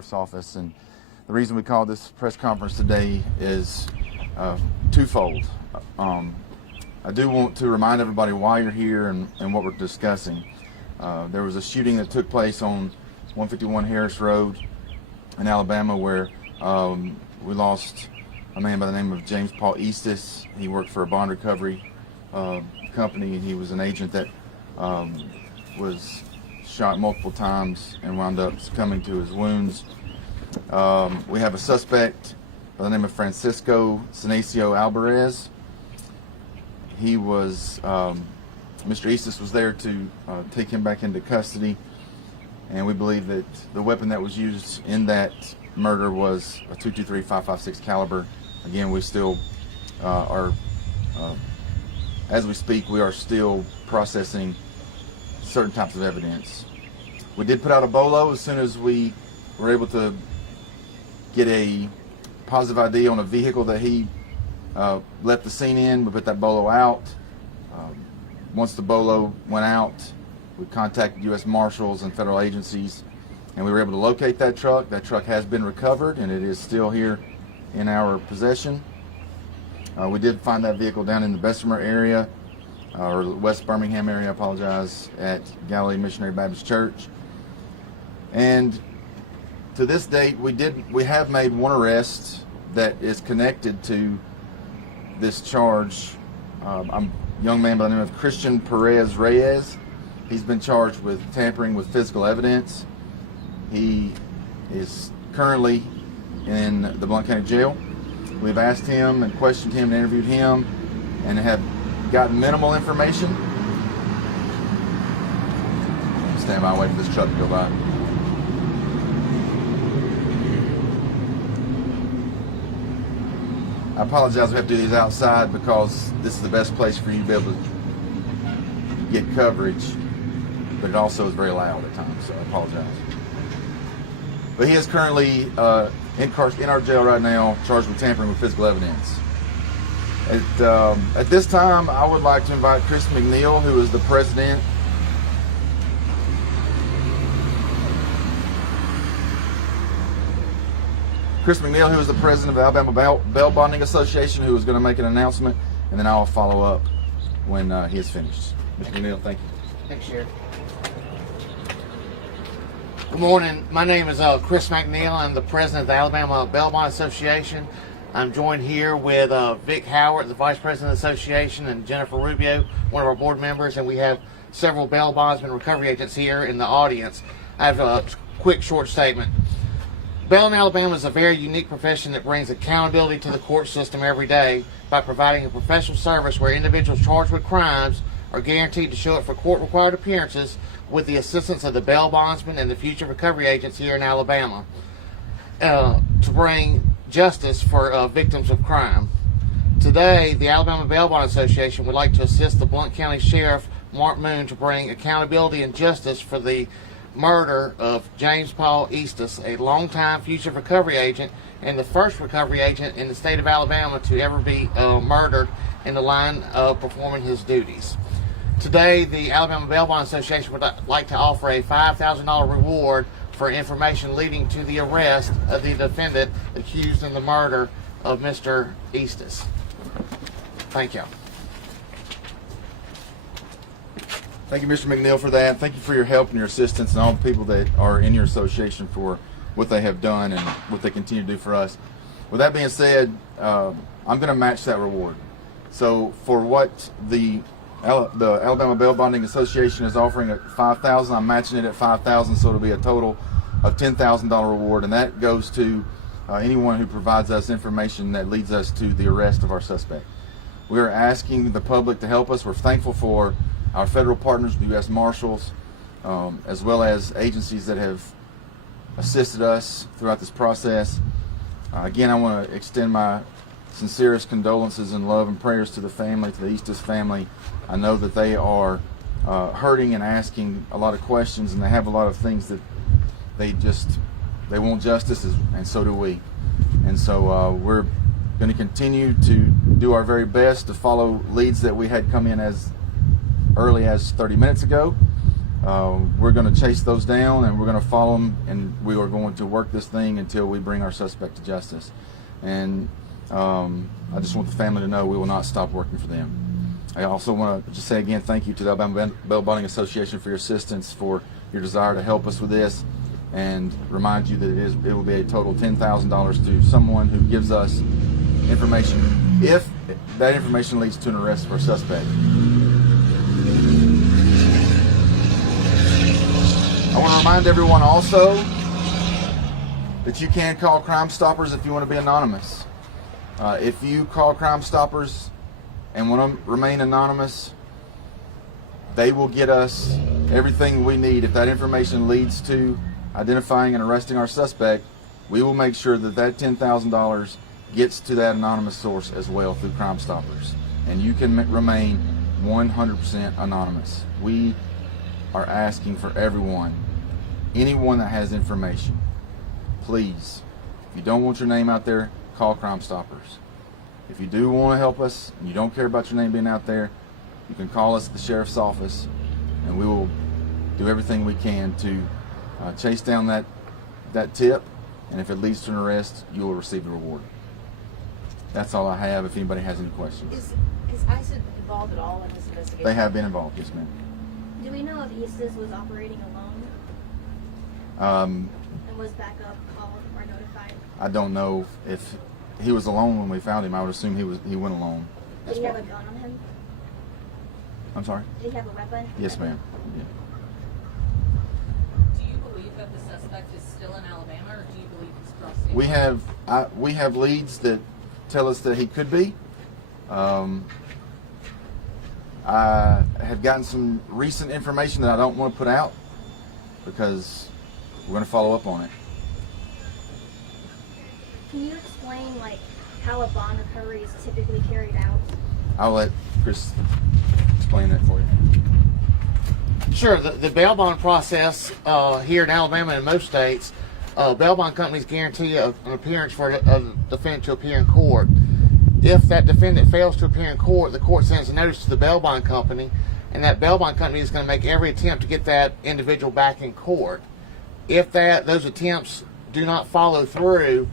Sheriff's Office, and the reason we called this press conference today is twofold. I do want to remind everybody why you're here and what we're discussing. There was a shooting that took place on 151 Harris Road in Alabama where we lost a man by the name of James Paul Eastis. He worked for a bond recovery company, and he was an agent that was shot multiple times and wound up succumbing to his wounds. We have a suspect by the name of Francisco Senacio Alvarez. He was, Mr. Eastis was there to take him back into custody, and we believe that the weapon that was used in that murder was a .223 5.56 caliber. Again, we still are, as we speak, we are still processing certain types of evidence. We did put out a BOLO as soon as we were able to get a positive ID on a vehicle that he left the scene in. We put that BOLO out. Once the BOLO went out, we contacted U.S. Marshals and federal agencies, and we were able to locate that truck. That truck has been recovered, and it is still here in our possession. We did find that vehicle down in the Bessemer area, or West Birmingham area, I apologize, at Galilee Missionary Baptist Church. And to this date, we have made one arrest that is connected to this charge. A young man by the name of Christian Perez Reyes. He's been charged with tampering with physical evidence. He is currently in the Blount County Jail. We've asked him and questioned him and interviewed him and have gotten minimal information. Stand by, wait for this truck to go by. I apologize, we have to do these outside because this is the best place for you to be able to get coverage, but it also is very loud at times, so I apologize. But he is currently in our jail right now, charged with tampering with physical evidence. At this time, I would like to invite Chris McNeil, who is the president. Chris McNeil, who is the president of the Alabama Bail Bonding Association, who is going to make an announcement, and then I'll follow up when he is finished. Mr. McNeil, thank you. Thanks, Sheriff. Good morning. My name is Chris McNeil. I'm the president of the Alabama Bail Bond Association. I'm joined here with Vic Howard, the vice president of the association, and Jennifer Rubio, one of our board members, and we have several bail bondsmen recovery agents here in the audience. I have a quick short statement. Bail in Alabama is a very unique profession that brings accountability to the court system every day by providing a professional service where individuals charged with crimes are guaranteed to show up for court-required appearances with the assistance of the bail bondsmen and the future recovery agents here in Alabama to bring justice for victims of crime. Today, the Alabama Bail Bond Association would like to assist the Blount County Sheriff, Mark Moon, to bring accountability and justice for the murder of James Paul Eastis, a longtime fugitive recovery agent and the first recovery agent in the state of Alabama to ever be murdered in the line of performing his duties. Today, the Alabama Bail Bond Association would like to offer a $5,000 reward for information leading to the arrest of the defendant accused in the murder of Mr. Eastis. Thank you. Thank you, Mr. McNeil, for that. Thank you for your help and your assistance and all the people that are in your association for what they have done and what they continue to do for us. With that being said, I'm going to match that reward. So for what the Alabama Bail Bonding Association is offering at $5,000, I'm matching it at $5,000, so it'll be a total of $10,000 reward, and that goes to anyone who provides us information that leads us to the arrest of our suspect. We are asking the public to help us. We're thankful for our federal partners, the U.S. Marshals, as well as agencies that have assisted us throughout this process. Again, I want to extend my sincerest condolences and love and prayers to the family, to the Eastis family. I know that they are hurting and asking a lot of questions, and they have a lot of things that they want justice, and so do we. And so we're going to continue to do our very best to follow leads that we had come in as early as 30 minutes ago. we're going to chase those down, and we're going to follow them, and we are going to work this thing until we bring our suspect to justice. And I just want the family to know we will not stop working for them. I also want to just say again thank you to the Alabama Bail Bonding Association for your assistance, for your desire to help us with this, and remind you that it will be a total $10,000 to someone who gives us information, if that information leads to an arrest for a suspect. I want to remind everyone also that you can call Crime Stoppers if you want to be anonymous. If you call Crime Stoppers and want to remain anonymous, they will get us everything we need. If that information leads to identifying and arresting our suspect, we will make sure that that $10,000 gets to that anonymous source as well through Crime Stoppers. And you can remain 100% anonymous. We are asking for everyone, anyone that has information, please, if you don't want your name out there, call Crime Stoppers. If you do want to help us and you don't care about your name being out there, you can call us at the sheriff's office, and we will do everything we can to chase down that tip, and if it leads to an arrest, you will receive the reward. That's all I have. If anybody has any questions. Is ISIS involved at all in this investigation? They have been involved, yes ma'am. Do we know if ISIS was operating alone? And was backup called or notified? I don't know if he was alone when we found him. I would assume he went alone. Did he have a gun on him? I'm sorry? Did he have a weapon? Yes ma'am. Yeah. Do you believe that the suspect is still in Alabama, or do you believe he's crossed state? We have leads that tell us that he could be. I have gotten some recent information that I don't want to put out because we're going to follow up on it. Can you explain how a bond recovery is typically carried out? I'll let Chris explain that for you. Sure. The bail bond process here in Alabama and in most states, bail bond companies guarantee an appearance for a defendant to appear in court. If that defendant fails to appear in court, the court sends a notice to the bail bond company, and that bail bond company is going to make every attempt to get that individual back in court. If those attempts do not follow through,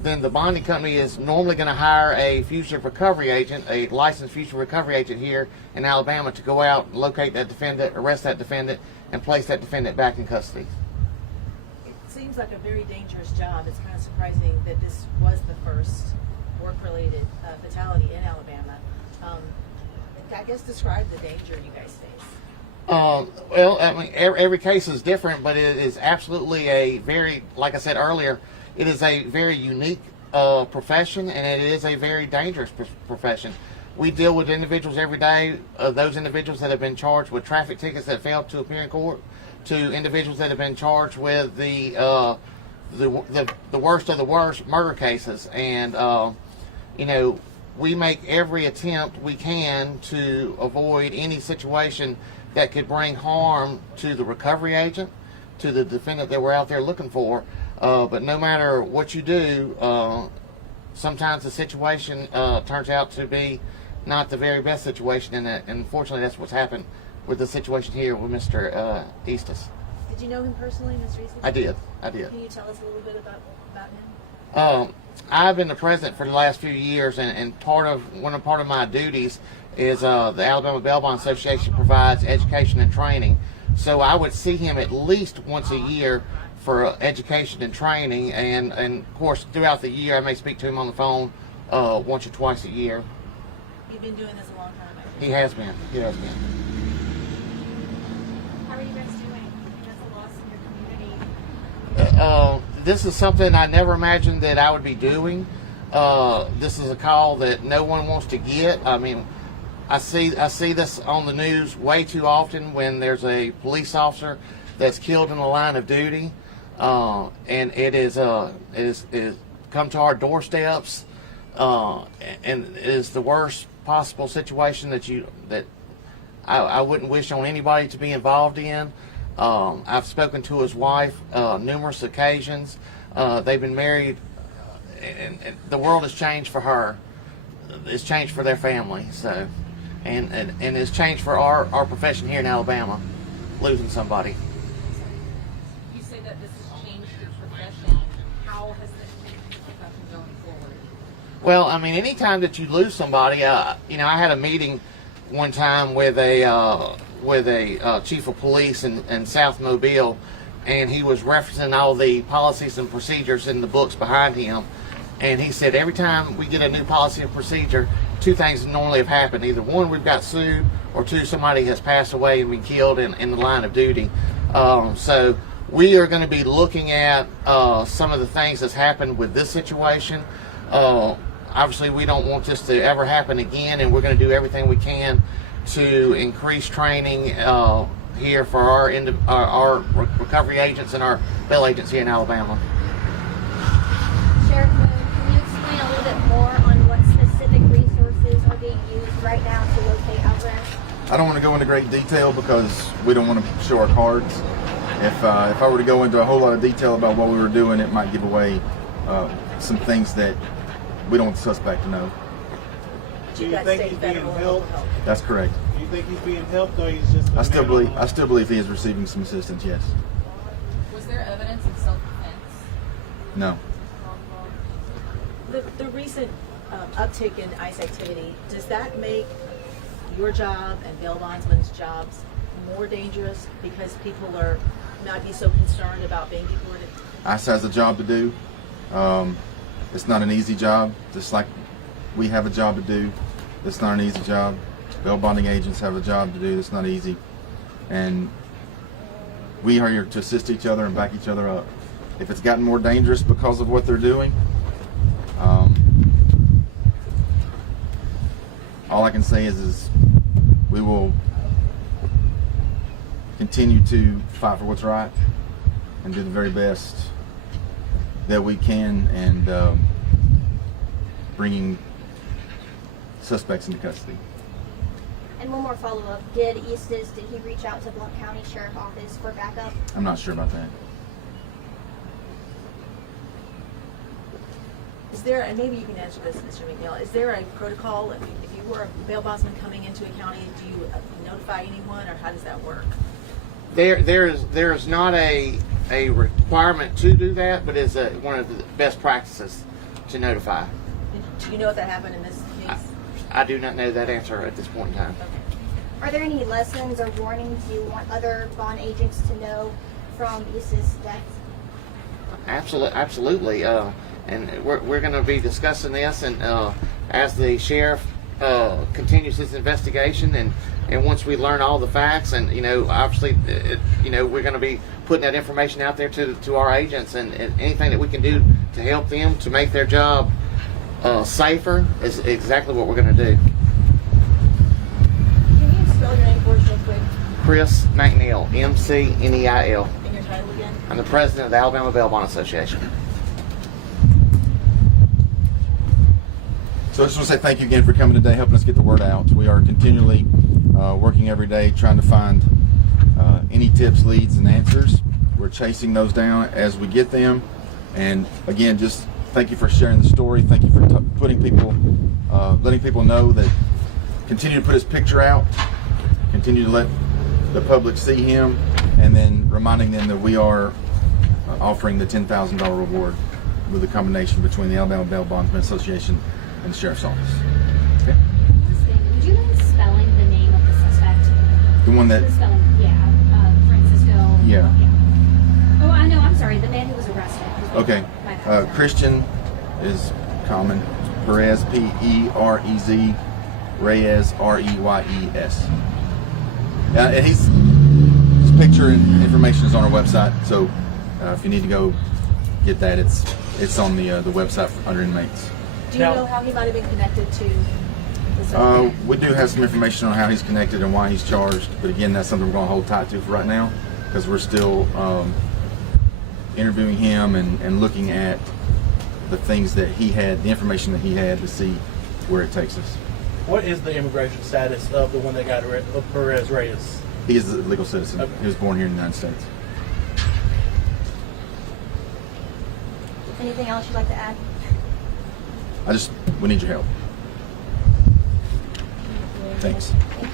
then the bonding company is normally going to hire a fugitive recovery agent, a licensed fugitive recovery agent here in Alabama, to go out, locate that defendant, arrest that defendant, and place that defendant back in custody. It seems like a very dangerous job. It's kind of surprising that this was the first work-related fatality in Alabama. I guess describe the danger you guys face. Well, I mean, every case is different, but it is absolutely a very, like I said earlier, it is a very unique profession, and it is a very dangerous profession. We deal with individuals every day, those individuals that have been charged with traffic tickets that failed to appear in court, to individuals that have been charged with the worst of the worst murder cases. And, we make every attempt we can to avoid any situation that could bring harm to the recovery agent, to the defendant that we're out there looking for. But no matter what you do, sometimes the situation turns out to be not the very best situation, and unfortunately that's what's happened with the situation here with Mr. Eastis. Did you know him personally, Mr. Easton? I did. Can you tell us a little bit about him? I've been the president for the last few years, and part of my duties is the Alabama Bail Bond Association provides education and training. So I would see him at least once a year for education and training, and of course throughout the year I may speak to him on the phone once or twice a year. You've been doing this a long time, I think. He has been. How are you guys doing? That's a loss in your community. This is something I never imagined that I would be doing. This is a call that no one wants to get. I mean, I see this on the news way too often when there's a police officer that's killed in the line of duty, and it is come to our doorsteps, and it is the worst possible situation that I wouldn't wish on anybody to be involved in. I've spoken to his wife numerous occasions. They've been married, and the world has changed for her. It's changed for their family. So, and it's changed for our profession here in Alabama. losing somebody. You say that this has changed your profession. How has this changed your profession going forward? Well, I mean, anytime that you lose somebody, you know, I had a meeting one time with a chief of police in South Mobile, and he was referencing all the policies and procedures in the books behind him. And he said every time we get a new policy and procedure, two things normally have happened. Either one, we've got sued, or two, somebody has passed away and been killed in the line of duty. So we are going to be looking at some of the things that's happened with this situation. Obviously, we don't want this to ever happen again, and we're going to do everything we can to increase training here for our recovery agents and our bail agents here in Alabama. Sheriff Moon, can you explain a little bit more on what specific resources are being used right now to locate Alvarez? I don't want to go into great detail because we don't want to show our cards. If I were to go into a whole lot of detail about what we were doing, it might give away some things that we don't want the suspect to know. Do you think he's being helped? That's correct. Do you think he's being helped, or he's just? I still believe he is receiving some assistance. Yes. Was there evidence of self-defense? No. The recent uptick in ICE activity, does that make your job and bail bondsmen's jobs more dangerous because people are not be so concerned about being deported? ICE has a job to do. It's not an easy job, just like we have a job to do. It's not an easy job. Bail bonding agents have a job to do. It's not easy. And we are here to assist each other and back each other up. If it's gotten more dangerous because of what they're doing, all I can say is we will continue to fight for what's right and do the very best that we can, and bringing suspects into custody. And one more follow-up. Did he reach out to Blount County Sheriff Office for backup? I'm not sure about that. Is there, and maybe you can answer this, Mr. McNeil, is there a protocol, if you were a bail bondsman coming into a county, do you notify anyone, or how does that work? There's not a requirement to do that, but it's one of the best practices to notify. Do you know if that happened in this case? I do not know that answer at this point in time. Okay. Are there any lessons or warnings you want other bond agents to know from Issa's death? Absolutely. And we're going to be discussing this, and as the sheriff continues his investigation, and once we learn all the facts, and obviously, we're going to be putting that information out there to our agents, and anything that we can do to help them to make their job safer is exactly what we're going to do. Can you spell your name for us real quick? Chris McNeil, McNeil. And your title again? I'm the president of the Alabama Bail Bond Association. So I just want to say thank you again for coming today, helping us get the word out. We are continually working every day trying to find any tips, leads, and answers. We're chasing those down as we get them. And again, just thank you for sharing the story. Thank you for letting people know that continue to put his picture out, continue to let the public see him, and then reminding them that we are offering the $10,000 reward with a combination between the Alabama Bail Bondsmen Association and the Sheriff's Office. Okay? Would you mind spelling the name of the suspect? The one that, The spelling, Francisco. Yeah. Oh, I know. I'm sorry. The man who was arrested. okay, Christian is common. Perez, Perez, Reyes, Reyes. And his picture and information is on our website. So if you need to go get that, it's on the website under inmates. Do you know how he might have been connected to this? We do have some information on how he's connected and why he's charged, but again, that's something we're going to hold tight to for right now because we're still interviewing him and looking at the things that he had, the information that he had, to see where it takes us. What is the immigration status of the one that got Perez Reyes? He is a legal citizen. Okay. He was born here in the United States. Anything else you'd like to add? We need your help. Thanks. Thank you.